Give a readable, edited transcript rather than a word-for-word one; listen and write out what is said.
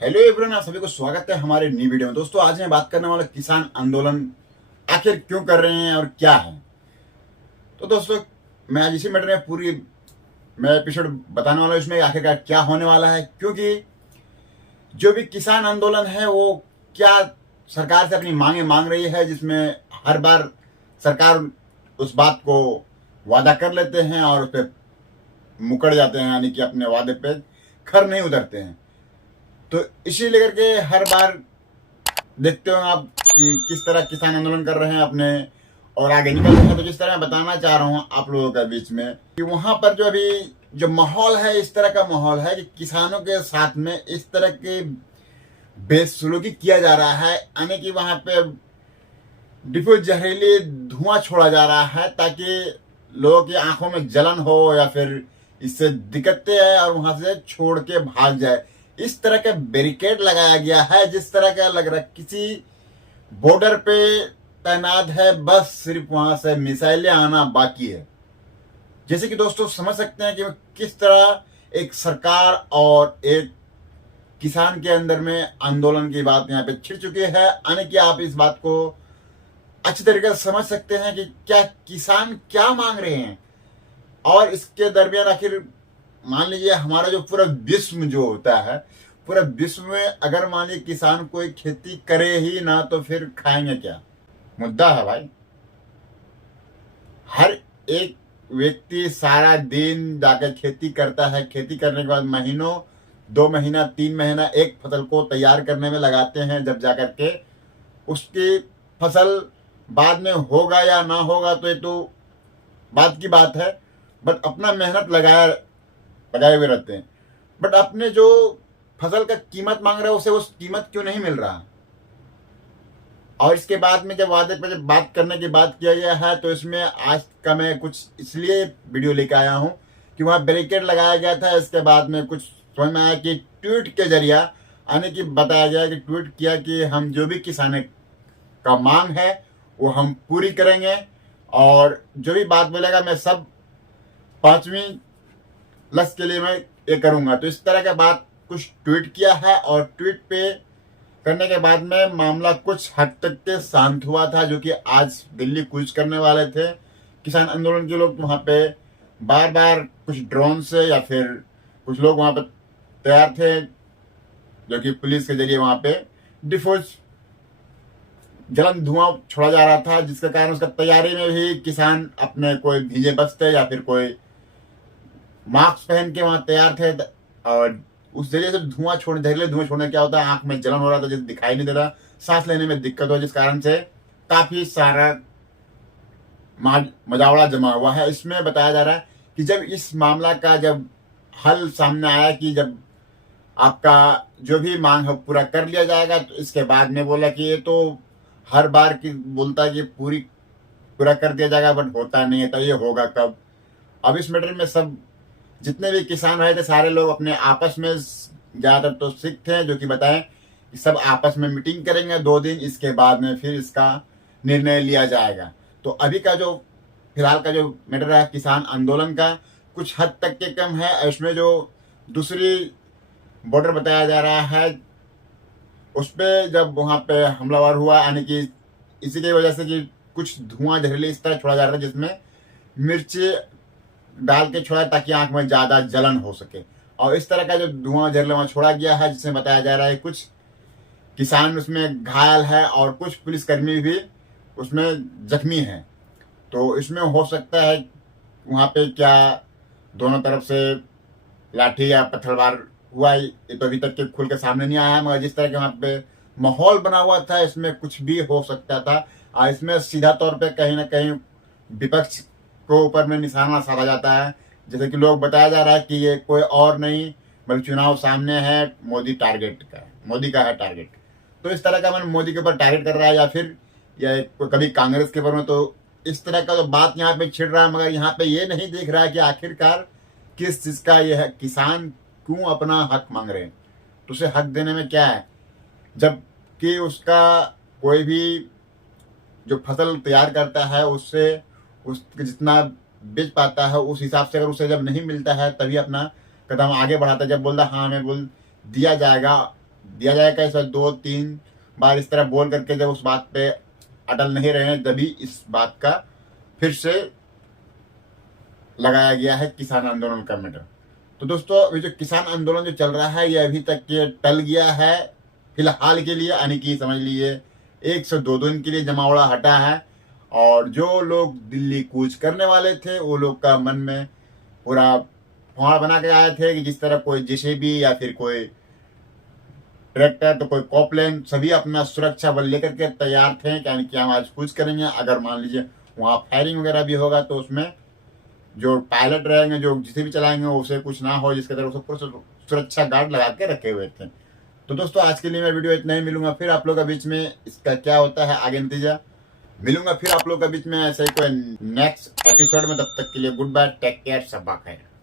Hello everyone, आप सभी को स्वागत है हमारे नई वीडियो में। दोस्तों, आज मैं बात करने वाला किसान आंदोलन आखिर क्यों कर रहे हैं और क्या है। तो दोस्तों, मैं आज इसी मैटर में पूरी मैं एपिसोड बताने वाला हूँ इसमें आखिरकार क्या होने वाला है, क्योंकि जो भी किसान आंदोलन है वो क्या सरकार से अपनी मांगे मांग रही है, जिसमें हर बार सरकार उस बात को वादा कर लेते हैं और उस पर मुकर जाते हैं, यानी कि अपने वादे पे खर नहीं उतरते हैं। तो इसी लेकर के हर बार देखते हो आप कि किस तरह किसान आंदोलन कर रहे हैं अपने और आगे निकल रहे हैं। तो जिस तरह मैं बताना चाह रहा हूँ आप लोगों के बीच में कि वहां पर जो अभी जो माहौल है, इस तरह का माहौल है कि किसानों के साथ में इस तरह की बेसलूकी किया जा रहा है, यानी कि वहां पे डिफो जहरीली धुआं छोड़ा जा रहा है ताकि लोगों की आंखों में जलन हो या फिर इससे दिक्कतें है और वहां से छोड़ के भाग जाए। इस तरह का बैरिकेड लगाया गया है, जिस तरह का लग रहा है किसी बॉर्डर पे तैनात है, बस सिर्फ वहां से मिसाइलें आना बाकी है। जैसे कि दोस्तों समझ सकते हैं कि किस तरह एक सरकार और एक किसान के अंदर में आंदोलन की बात यहाँ पे छिड़ चुकी है, यानी कि आप इस बात को अच्छी तरीके से समझ सकते हैं कि क्या किसान क्या मांग रहे हैं। और इसके दरमियान आखिर मान लीजिए हमारा जो पूरा विश्व जो होता है, पूरा विश्व में अगर मान लीजिए किसान कोई खेती करे ही ना तो फिर खाएंगे क्या, मुद्दा है भाई। हर एक व्यक्ति सारा दिन जाकर खेती करता है, खेती करने के बाद महीनों 2 महीना 3 महीना एक फसल को तैयार करने में लगाते हैं, जब जाकर के उसकी फसल बाद में होगा या ना होगा तो ये तो बात की बात है, बट अपना मेहनत लगाए हुए रहते हैं। बट अपने जो फसल का कीमत मांग रहे हैं उसे उस कीमत क्यों नहीं मिल रहा। और इसके बाद में जब वादे पर जब बात करने की बात किया गया है तो इसमें आज का मैं कुछ इसलिए वीडियो लेकर आया हूं कि वहां बैरिकेड लगाया गया था। इसके बाद में कुछ समझ में आया कि ट्वीट के जरिया आने की बताया गया कि ट्वीट किया कि हम जो भी किसान का मांग है वो हम पूरी करेंगे और जो भी बात बोलेगा मैं सब 5वीं लक्ष्य के लिए मैं ये करूंगा। तो इस तरह का बात कुछ ट्वीट किया है और ट्वीट पे करने के बाद में मामला कुछ हद तक के शांत हुआ था, जो कि आज दिल्ली कूच करने वाले थे किसान आंदोलन के लोग। वहां पे बार बार कुछ ड्रोन से या फिर कुछ लोग वहां पे तैयार थे, जो कि पुलिस के जरिए वहां पे डिफोज जलन धुआं छोड़ा जा रहा था, जिसके कारण उसका तैयारी में भी किसान अपने कोई भीजे बस्ते या फिर कोई मास्क पहन के वहां तैयार थे। और उस जरिए से धुआं छोड़ने क्या होता है, आंख में जलन हो रहा था, जिसे दिखाई नहीं दे रहा, सांस लेने में दिक्कत हो, जिस कारण से काफी सारा मजावड़ा जमा हुआ है। इसमें बताया जा रहा है कि जब इस मामला का जब हल सामने आया कि जब आपका जो भी मांग है पूरा कर लिया जाएगा, तो इसके बाद में बोला कि ये तो हर बार की बोलता है कि पूरा कर दिया जाएगा, बट होता नहीं है। तो ये होगा कब। अब इस मैटर में सब जितने भी किसान रहे थे सारे लोग अपने आपस में, ज्यादातर तो सिख थे, जो कि बताएं कि सब आपस में मीटिंग करेंगे 2 दिन, इसके बाद में फिर इसका निर्णय लिया जाएगा। तो अभी का जो फिलहाल का जो मैटर है किसान आंदोलन का कुछ हद तक के कम है। इसमें जो दूसरी बॉर्डर बताया जा रहा है उस पर जब वहां पे हमलावर हुआ, यानी कि इसी की वजह से कि कुछ धुआं जहरीली इस तरह छोड़ा जा रहा है जिसमें मिर्ची डाल के छोड़ा ताकि आंख में ज्यादा जलन हो सके। और इस तरह का जो धुआं जहरीला वहां छोड़ा गया है, जिसमें बताया जा रहा है कुछ किसान उसमें घायल है और कुछ पुलिसकर्मी भी उसमें जख्मी है। तो इसमें हो सकता है वहां पे क्या दोनों तरफ से लाठी या पत्थरवार हुआ, ये तो अभी तक के खुल के सामने नहीं आया है, मगर जिस तरह के वहां पे माहौल बना हुआ था इसमें कुछ भी हो सकता था। और इसमें सीधा तौर पे कहीं ना कहीं विपक्ष को ऊपर में निशाना साधा जाता है। जैसे कि लोग बताया जा रहा है कि ये कोई और नहीं बल्कि चुनाव सामने है, मोदी का है टारगेट। तो इस तरह का मैंने मोदी के ऊपर टारगेट कर रहा है या फिर या कभी कांग्रेस के ऊपर में, तो इस तरह का जो बात यहाँ पे छिड़ रहा है। मगर यहाँ पे ये नहीं देख रहा है कि आखिरकार किस चीज का ये है, किसान क्यों अपना हक मांग रहे हैं। तो उसे हक देने में क्या है, जबकि उसका कोई भी जो फसल तैयार करता है उससे उसके जितना बेच पाता है उस हिसाब से अगर उसे जब नहीं मिलता है तभी अपना कदम आगे बढ़ाता है। जब बोलता हाँ हमें बोल दिया जाएगा दिया जाएगा। इस बार 2-3 बार इस तरह बोल करके जब उस बात पे अटल नहीं रहे, तभी इस बात का फिर से लगाया गया है किसान आंदोलन का मैटर। तो दोस्तों अभी जो किसान आंदोलन जो चल रहा है ये अभी तक ये टल गया है फिलहाल के लिए, यानी कि समझ लीजिए 102 दिन के लिए जमावड़ा हटा है। और जो लोग दिल्ली कूच करने वाले थे वो लोग का मन में पूरा फुहार बना के आए थे कि जिस तरह कोई जेसीबी या फिर कोई ट्रैक्टर तो कोई कॉपलेन सभी अपना सुरक्षा बल लेकर के तैयार थे, यानी कि हम आज कूच करेंगे। अगर मान लीजिए वहाँ फायरिंग वगैरह भी होगा तो उसमें जो पायलट रहेंगे, जो जिसे भी चलाएंगे उसे कुछ ना हो, जिसके तरफ पूरा सुरक्षा गार्ड लगा के रखे हुए थे। तो दोस्तों आज के लिए मैं वीडियो इतना ही, मिलूंगा फिर आप लोग के बीच में इसका क्या होता है आगे नतीजा, मिलूंगा फिर आप लोग के बीच में ऐसे ही कोई नेक्स्ट एपिसोड में। तब तक के लिए गुड बाय, टेक केयर, शब्बा खैर।